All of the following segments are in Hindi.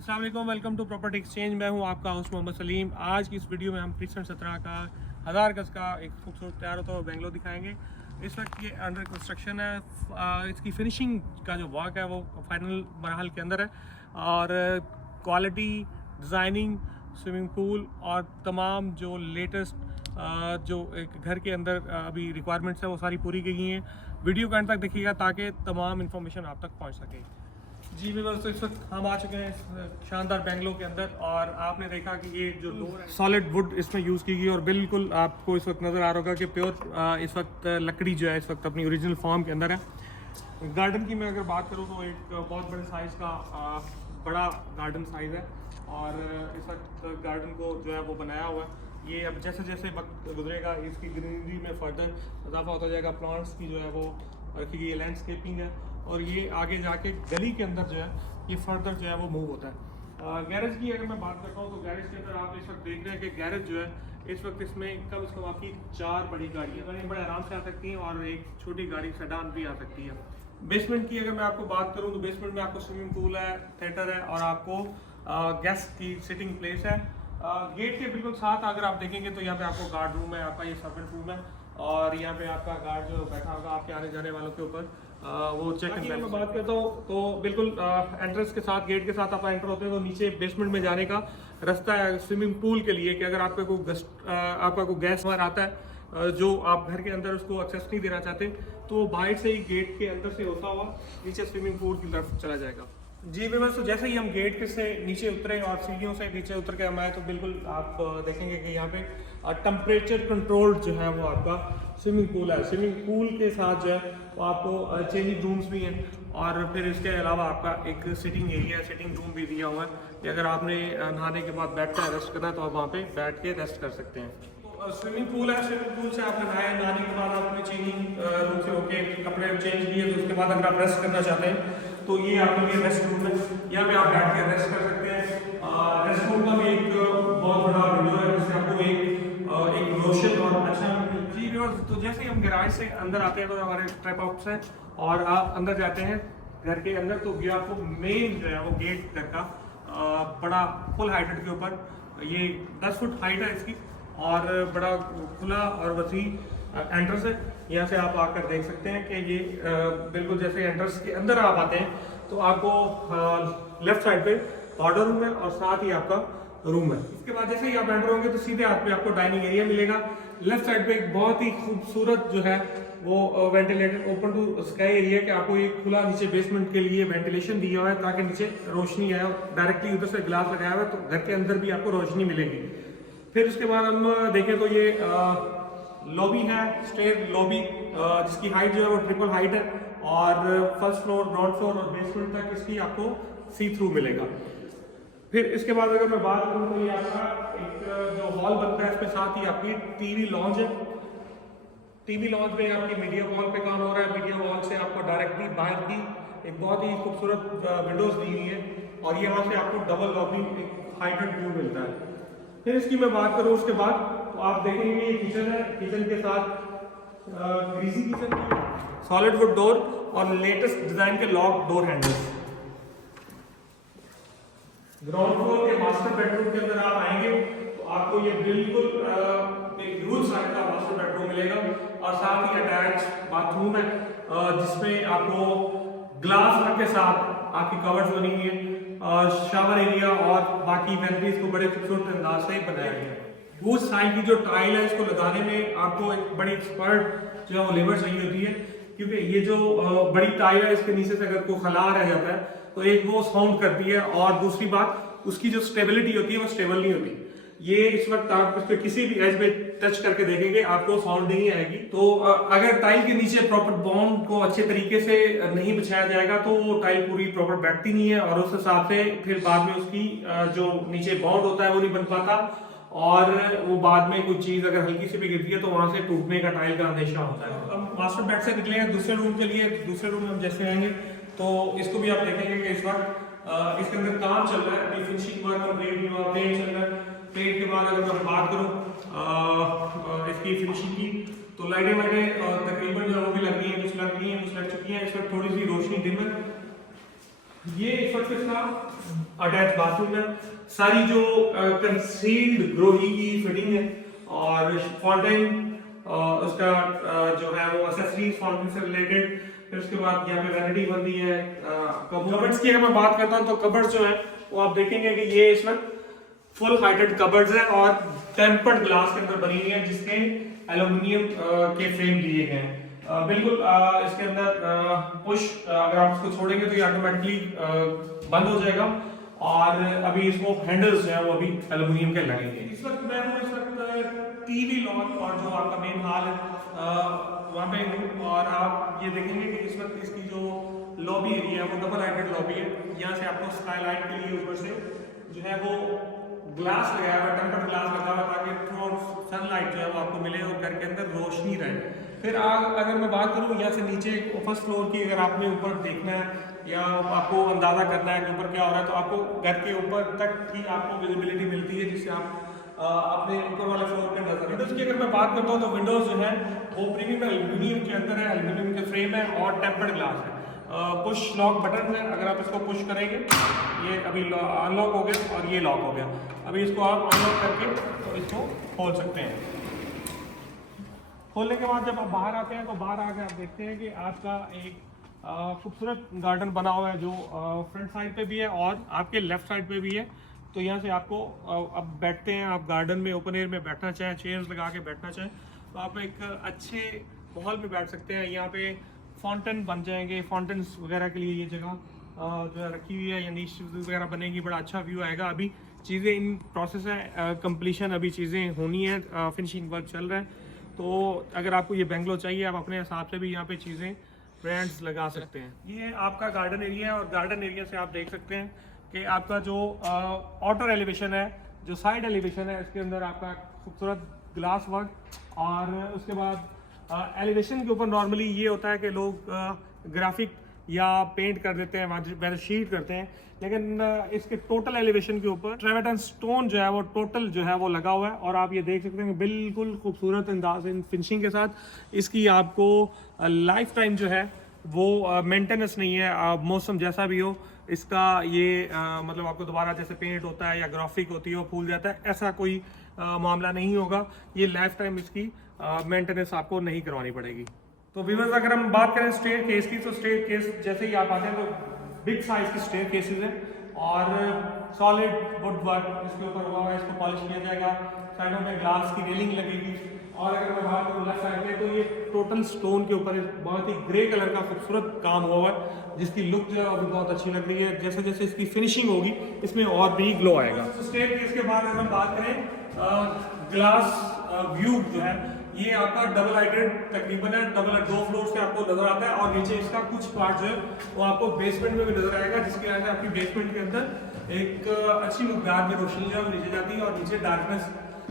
अस्सलाम वालेकुम, वेलकम टू प्रॉपर्टी एक्सचेंज। मैं हूं आपका होस्ट मोहम्मद सलीम। आज की इस वीडियो में हम क्रिस्टन 17 का 1000 गज का एक खूबसूरत तैयार होता हुआ बेंगलो दिखाएंगे। इस वक्त ये अंडर कंस्ट्रक्शन है। इसकी फिनिशिंग का जो वर्क है वो फाइनल मरहल के अंदर है और क्वालिटी, डिज़ाइनिंग, स्विमिंग पूल और तमाम जो लेटेस्ट जो एक घर के अंदर अभी रिक्वायरमेंट्स है वो सारी पूरी गई हैं। वीडियो को अंत तक देखिएगा ताकि तमाम इन्फॉर्मेशन आप तक पहुँच सके। जी भी बस इस वक्त हम आ चुके हैं इस शानदार बेंगलो के अंदर और आपने देखा कि ये जो डोर है सॉलिड वुड इसमें यूज़ की गई और बिल्कुल आपको इस वक्त नज़र आ रहा होगा कि प्योर इस वक्त लकड़ी जो है इस वक्त अपनी ओरिजिनल फॉर्म के अंदर है। गार्डन की मैं अगर बात करूँ तो एक बहुत बड़े साइज़ का बड़ा गार्डन साइज़ है और इस वक्त गार्डन को जो है वो बनाया हुआ है। ये अब जैसे जैसे वक्त गुजरेगा इसकी ग्रीनरी में फर्दर इजाफा होता जाएगा। प्लांट्स की जो है वो रखी गई है, लैंडस्केपिंग है और ये आगे जाके गली के अंदर जो है ये फर्दर जो है वो मूव होता है। गैरेज की अगर मैं बात करता हूँ तो गैरेज के अंदर आप इस वक्त देख रहे हैं कि गैरेज जो है इस वक्त इसमें कम से कम आपकी 4 बड़ी गाड़ियाँ बड़े आराम से आ सकती हैं और एक छोटी गाड़ी सेडान भी आ सकती है। बेसमेंट की अगर मैं आपको बात करूँ तो बेसमेंट में आपको स्विमिंग पूल है, थिएटर है और आपको गेस्ट की सिटिंग प्लेस है। गेट के बिल्कुल साथ अगर आप देखेंगे तो यहाँ पे आपको गार्ड रूम है, आपका ये सर्वेंट रूम है और यहाँ पे आपका गार्ड जो बैठा होगा आपके आने जाने वालों के ऊपर वो चेक इन मैं बात करता हूँ तो बिल्कुल एंट्रेंस के साथ गेट के साथ आप एंटर होते हैं तो नीचे बेसमेंट में जाने का रास्ता है स्विमिंग पूल के लिए कि अगर आपका कोई गेस्ट वहाँ आता है जो आप घर के अंदर उसको एक्सेस नहीं देना चाहते तो बाहर से ही गेट के अंदर से होता हुआ नीचे स्विमिंग पूल की तरफ चला जाएगा। जी व्यूअर्स, तो जैसे ही हम गेट के से नीचे उतरे और सीढ़ियों से नीचे उतर के हम आए तो बिल्कुल आप देखेंगे कि यहाँ पे टेम्परेचर कंट्रोल जो है वो आपका स्विमिंग पूल है। स्विमिंग पूल के साथ जो है वो आपको चेंजिंग रूम्स भी हैं और फिर इसके अलावा आपका एक सिटिंग एरिया, सिटिंग रूम भी दिया हुआ है कि अगर आपने नहाने के बाद बैठ कर रेस्ट करना है तो आप वहाँ पे बैठ के रेस्ट कर सकते हैं। स्विमिंग पूल है, स्विमिंग पूल से आपने नहाने के बाद आपने चेंजिंग रूम से होके कपड़े चेंज किए तो उसके बाद अगर आप रेस्ट करना चाहते हैं तो ये आपके लिए रेस्ट रूम है। यहाँ पे आप बैठ के रेस्ट कर सकते हैं। रेस्ट रूम का भी एक बहुत बड़ा विंडो है जिससे आपको एक रोशन और अच्छा जी व्यूअर्स। तो जैसे ही हम गैराज से अंदर आते हैं तो हमारे ट्रैप आउट्स हैं और आप अंदर जाते हैं घर के अंदर तो ये आपको मेन जो है वो गेट घर का बड़ा फुल हाइटेड के ऊपर ये 10 फुट हाइट है इसकी और बड़ा खुला और वसी एंट्रेंस है। यहाँ से आप आकर देख सकते हैं कि ये बिल्कुल जैसे एंट्रेंस के अंदर आप आते हैं तो आपको लेफ्ट साइड पे पाउडर रूम है और साथ ही आपका रूम है। इसके बाद जैसे ही आप एंटर होंगे तो सीधे हाथ पे आपको डाइनिंग एरिया मिलेगा। लेफ्ट साइड पे एक बहुत ही खूबसूरत जो है वो ventilated open to sky area कि आपको एक खुला नीचे बेसमेंट के लिए वेंटिलेशन दिया हुआ है ताकि नीचे रोशनी आए। डायरेक्टली उधर से ग्लास लगाया हुआ है तो घर के अंदर भी आपको रोशनी मिलेगी। फिर उसके बाद हम देखें तो ये लॉबी है, स्टेयर लॉबी जिसकी हाइट जो है वो ट्रिपल हाइट है और फर्स्ट फ्लोर, ग्राउंड फ्लोर और बेसमेंट तक इसकी आपको सी थ्रू मिलेगा। फिर इसके बाद अगर मैं बात करूँ तो ये आपका एक जो हॉल बनता है इसके साथ ही आपकी टीवी लॉन्च है। टीवी लॉन्च में आपकी मीडिया वॉल पे काम हो रहा है। मीडिया वॉल से आपको डायरेक्टली बाहर की एक बहुत ही खूबसूरत विंडोज दी हुई है और यहाँ से आपको डबल लॉबी एक हाइटेड व्यू मिलता है। फिर इसकी मैं बात करूँ उसके बाद तो आप देखेंगे ये किचन है, किचन के साथ ग्रीसी किचन की सॉलिड वुड डोर और लेटेस्ट डिजाइन के lock door handles. Ground floor के मास्टर बेडरूम के अंदर आप आएंगे तो आपको ये बिल्कुल एक ह्यूज साइज का मास्टर बेडरूम मिलेगा और साथ ही अटैच बाथरूम है जिसमें आपको ग्लास वर्क के साथ आपकी कवर्स बनी हुई है और शावर एरिया और बाकी वैनिटीज को बड़े खूबसूरत अंदाज से बनाया गया है। ह्यूज साइज की जो टाइल है इसको लगाने में आपको एक बड़ी एक्सपर्ट जो है वो लेबर चाहिए होती है क्योंकि ये जो बड़ी टाइल है इसके नीचे से अगर कोई खला रह जाता है तो एक वो साउंड करती है और दूसरी बात उसकी जो स्टेबिलिटी होती है वो स्टेबल नहीं होती। ये इस वक्त आप इसको किसी भी एज पे टच करके देखेंगे आपको साउंड नहीं आएगी। तो अगर टाइल के नीचे प्रॉपर बॉन्ड को अच्छे तरीके से नहीं बिछाया जाएगा तो वो टाइल पूरी प्रॉपर बैठती नहीं है और उस हिसाब से फिर बाद में उसकी जो नीचे बॉन्ड होता है वो नहीं बन पाता और वो बाद में कोई चीज अगर हल्की सी भी गिरती है तो वहां से टूटने का टाइल का अंदेशा होता है। हम मास्टर बेड से निकलेंगे दूसरे रूम के लिए। दूसरे रूम में हम जैसे आएंगे तो इसको भी आप देखेंगे कि इस वक्त इसके अंदर काम चल रहा है, अभी फिनिशिंग वर्क कंप्लीट नहीं हुआ, पेंट चल रहा है। पेंट के बाद अगर मैं बात करूँ इसकी फिनिशिंग की तो लाइटें तकरीबन जो वो भी लग रही है, कुछ लग रही है, कुछ लग चुकी है। इस वक्त थोड़ी सी रोशनी डिम है। ये इस वक्त इसका अटैच बाथरूम है, सारी जो कंसील्ड ग्रोही की फिटिंग है और फाउंटेन उसका जो है वो एक्सेसरीज फाउंटेन से रिलेटेड। फिर उसके बाद यहाँ पे वैनिटी बन रही है। कबर्ड्स की अगर मैं बात करता हूँ तो कबर्ड्स जो है वो आप देखेंगे कि ये इस वक्त फुल हाइटेड कबर्ड्स है और टेम्पर्ड ग्लास के अंदर बनी हुई है, जिसके एल्यूमिनियम के फ्रेम दिए गए हैं। बिल्कुल इसके अंदर पुश अगर आप इसको छोड़ेंगे तो ये ऑटोमेटिकली बंद हो जाएगा और अभी इसको हैंडल्स जो है वो अभी एल्यूमिनियम के लगेंगे। इस वक्त मैं हूँ इस वक्त टीवी लॉन और जो आपका मेन हॉल है वहाँ पे हूँ और आप ये देखेंगे कि इस वक्त इसकी जो लॉबी एरिया है वो डबल हाइटेड लॉबी है। यहाँ से आपको स्काईलाइट के लिए ऊपर से जो है वो ग्लास लगाया हुआ, टेम्पर्ड ग्लास लगा हुआ ताकि थ्रू सनलाइट जो है वो आपको मिले और घर के अंदर रोशनी रहे। फिर अगर मैं बात करूँ यहाँ से नीचे फर्स्ट फ्लोर की, अगर आपने ऊपर देखना है या आपको अंदाज़ा करना है कि ऊपर क्या हो रहा है तो आपको घर के ऊपर तक ही आपको विजिबिलिटी मिलती है, जिससे आप अपने ऊपर वाले फ्लोर पे नजर। विंडोज की अगर मैं बात करता हूँ तो विंडोज जो है वो प्रीमियम एल्यूमिनियम के अंदर है, एल्यूमिनियम के फ्रेम है और टेम्पर्ड ग्लास है। पुश लॉक बटन है, अगर आप इसको पुश करेंगे ये अभी अनलॉक हो गया और ये लॉक हो गया। अभी इसको आप अनलॉक करके तो इसको खोल सकते हैं। खोलने के बाद जब आप बाहर आते हैं तो बाहर आके आप देखते हैं कि आपका एक खूबसूरत गार्डन बना हुआ है जो फ्रंट साइड पे भी है और आपके लेफ्ट साइड पे भी है। तो यहाँ से आपको अब बैठते हैं, आप गार्डन में ओपन एयर में बैठना चाहें, चेयर्स लगा के बैठना चाहें तो आप एक अच्छे माहौल में बैठ सकते हैं। यहाँ पे फाउंटेन बन जाएंगे, फाउंटेन्स वगैरह के लिए ये जगह जो है रखी हुई है, या नीच वगैरह बनेगी, बड़ा अच्छा व्यू आएगा। अभी चीज़ें इन प्रोसेस है, कंप्लीशन अभी चीज़ें होनी है, फिनिशिंग वर्क चल रहा है। तो अगर आपको ये बेंगलो चाहिए आप अपने हिसाब से भी यहाँ पे चीज़ें ब्रांड्स लगा सकते हैं। ये आपका गार्डन एरिया है और गार्डन एरिया से आप देख सकते हैं कि आपका जो आउटर एलिवेशन है, जो साइड एलिवेशन है, इसके अंदर आपका खूबसूरत ग्लास वर्क और उसके बाद एलिवेशन के ऊपर नॉर्मली ये होता है कि लोग ग्राफिक या पेंट कर देते हैं, वहाँ शीट करते हैं, लेकिन इसके टोटल एलिवेशन के ऊपर ट्रेवर्टन स्टोन जो है वो टोटल जो है वो लगा हुआ है और आप ये देख सकते हैं बिल्कुल खूबसूरत अंदाज इन फिनिशिंग के साथ। इसकी आपको लाइफ टाइम जो है वो मेंटेनेंस नहीं है, मौसम जैसा भी हो इसका ये मतलब आपको दोबारा जैसे पेंट होता है या ग्राफिक होती है वो फूल जाता है, ऐसा कोई मामला नहीं होगा। ये लाइफ टाइम इसकी मेंटेनेंस आपको नहीं करवानी पड़ेगी। तो व्यूअर्स अगर हम बात करें स्टेयर केस की तो स्टेयर केस जैसे ही आप आते हैं तो बिग साइज की स्टेयर केसेस है और सॉलिड वुड वर्क इसके ऊपर हुआ है, इसको पॉलिश किया जाएगा, साइडों में ग्लास की रेलिंग लगेगी। और अगर मैं बात करूँ लेफ्ट साइड में तो ये टोटल स्टोन के ऊपर बहुत ही ग्रे कलर का खूबसूरत काम हुआ है, जिसकी लुक जो है अभी बहुत अच्छी लग रही है। जैसे जैसे इसकी फिनिशिंग होगी इसमें और भी ग्लो आएगा। स्टेयर केस के बाद अगर हम बात करें ग्लास व्यू जो है ये आपका डबल हाइटेड तकरीबन है, डबल 2 फ्लोर से आपको नजर आता है और नीचे इसका कुछ पार्ट जो है वो आपको बेसमेंट में भी नजर आएगा, जिसकी वजह से आपकी बेसमेंट के अंदर एक अच्छी मकदार में रोशनी जो है नीचे जाती है और नीचे डार्कनेस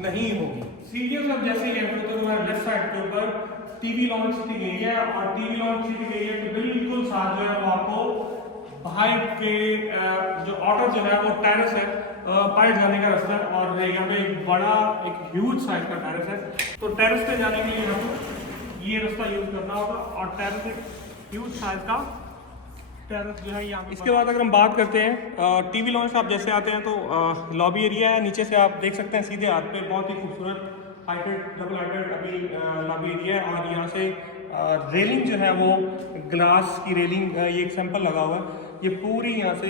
नहीं होगी। सीढ़ियों से जैसे ही एंटर होते हैं लेफ्ट साइड के ऊपर टीवी लॉन्च की गई है और टीवी लॉन्च की गई है तो बिल्कुल साथ जो है वो आपको बाहर के जो ऑटो जो है वो टेरेस है, बाहर जाने का रास्ता है और यहाँ पे एक बड़ा एक ह्यूज साइज का टेरेस है। तो टेरेस पे जाने के लिए हमको ये रास्ता यूज करना होगा और टेरेस एक ह्यूज साइज का टेरेस जो है यहाँ पे। इसके बाद अगर हम बात करते हैं टीवी लॉन्च, आप जैसे आते हैं तो लॉबी एरिया है, नीचे से आप देख सकते हैं सीधे हाथ पे बहुत ही खूबसूरत हाइटेड डबल हाइटेड अभी लॉबी एरिया है और यहाँ से रेलिंग जो है वो ग्लास की रेलिंग, ये एक सैंपल लगा हुआ है, ये पूरी यहाँ से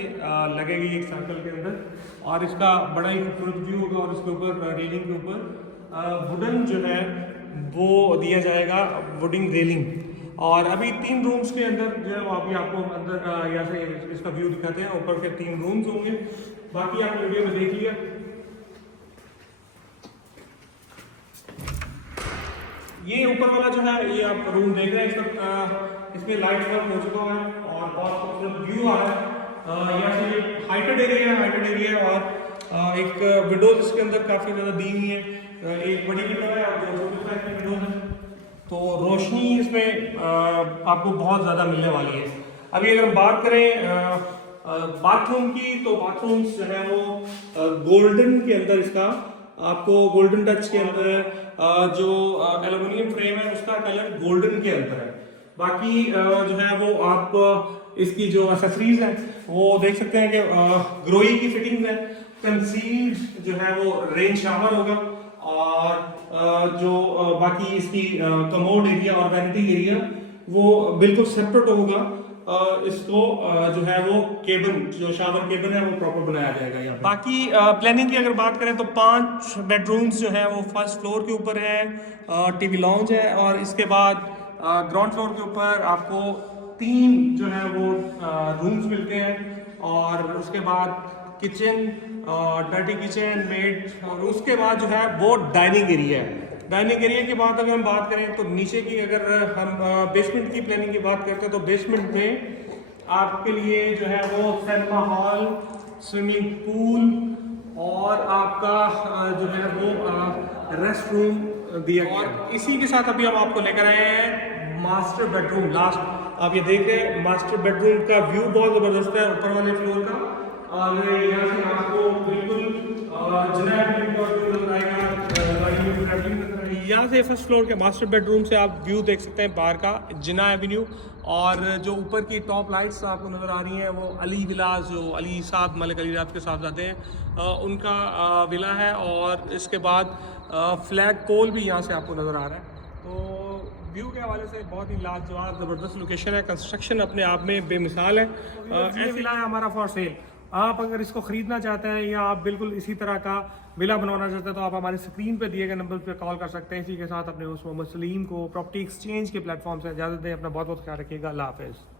लगेगी एक सर्कल के अंदर और इसका बड़ा ही खूबसूरत व्यू होगा और इसके ऊपर रेलिंग के ऊपर वुडन जो है वो दिया जाएगा, वुडिंग रेलिंग। और अभी 3 रूम्स के अंदर जो है वो अभी आपको अंदर यहाँ से इसका व्यू दिखाते हैं। ऊपर के 3 रूम्स होंगे, बाकी आपने वीडियो में देख लिया। ये ऊपर वाला जो है ये आप रूम देख रहे हैं, इस वक्त इसमें लाइट वर्क हो चुका है और बहुत खूबसूरत व्यू आ रहा है। यहाँ से हाइटेड एरिया है और एक विंडोज इसके अंदर काफ़ी ज़्यादा दी हुई है, एक बड़ी विंडो है और 2 छोटी साइज की विंडोज है, तो रोशनी इसमें आपको बहुत ज़्यादा मिलने वाली है। अभी अगर हम बात करें बाथरूम की तो बाथरूम जो है वो गोल्डन के अंदर इसका आपको गोल्डन टच के अंदर जो एल्यूमिनियम फ्रेम है उसका कलर गोल्डन के अंदर है। बाकी जो है वो आप इसकी जो एसेसरीज है वो देख सकते हैं कि ग्रोई की फिटिंग है, कंसील्ड जो है वो रेन शावर होगा, और जो बाकी इसकी कमोड एरिया और वैनिटी एरिया वो बिल्कुल सेपरेट होगा। इसको जो है वो केबिन, जो शावर केबिन है वो प्रॉपर बनाया जाएगा यहाँ। बाकी प्लानिंग की अगर बात करें तो 5 बेडरूम्स जो है वो फर्स्ट फ्लोर के ऊपर है, टीवी लॉन्ज है, और इसके बाद ग्राउंड फ्लोर के ऊपर आपको 3 जो है वो रूम्स मिलते हैं, और उसके बाद किचन, डर्टी किचन, मेड, और उसके बाद जो है वो डाइनिंग एरिया है। डाइनिंग एरिया के बाद अगर हम बात करें तो नीचे की, अगर हम बेसमेंट की प्लानिंग की बात करते हैं तो बेसमेंट में आपके लिए जो है वो सिनेमा हॉल, स्विमिंग पूल और आपका जो है वो रेस्ट रूम दिया गया। और इसी के साथ अभी हम आपको लेकर आए हैं मास्टर बेडरूम। लास्ट आप ये देख रहे हैं, मास्टर बेडरूम का व्यू बहुत ज़बरदस्त है ऊपर वाले फ्लोर का, और यहाँ से आपको बिल्कुल यहाँ से फर्स्ट फ्लोर के मास्टर बेडरूम से आप व्यू देख सकते हैं बाहर का जिना एवेन्यू, और जो ऊपर की टॉप लाइट्स आपको नज़र आ रही हैं वो अली विलास, जो अली साहब मलिक अली रात के साहबजादे हैं उनका विला है, और इसके बाद फ्लैग पोल भी यहाँ से आपको नज़र आ रहा है। तो व्यू के हवाले से बहुत ही लाजवाब ज़बरदस्त लोकेशन है, कंस्ट्रक्शन अपने आप में बेमिसाल है। ये विला है हमारा फॉर सेल। आप अगर इसको ख़रीदना चाहते हैं या आप बिल्कुल इसी तरह का विला बनवाना चाहते हैं तो आप हमारे स्क्रीन पे दिए गए नंबर पर कॉल कर सकते हैं। इसी के साथ अपने उस मोहम्मद सलीम को प्रॉपर्टी एक्सचेंज के प्लेटफॉर्म से इजाज़त दें। अपना बहुत बहुत ख्याल रखिएगा। अल्लाह हाफ़िज़।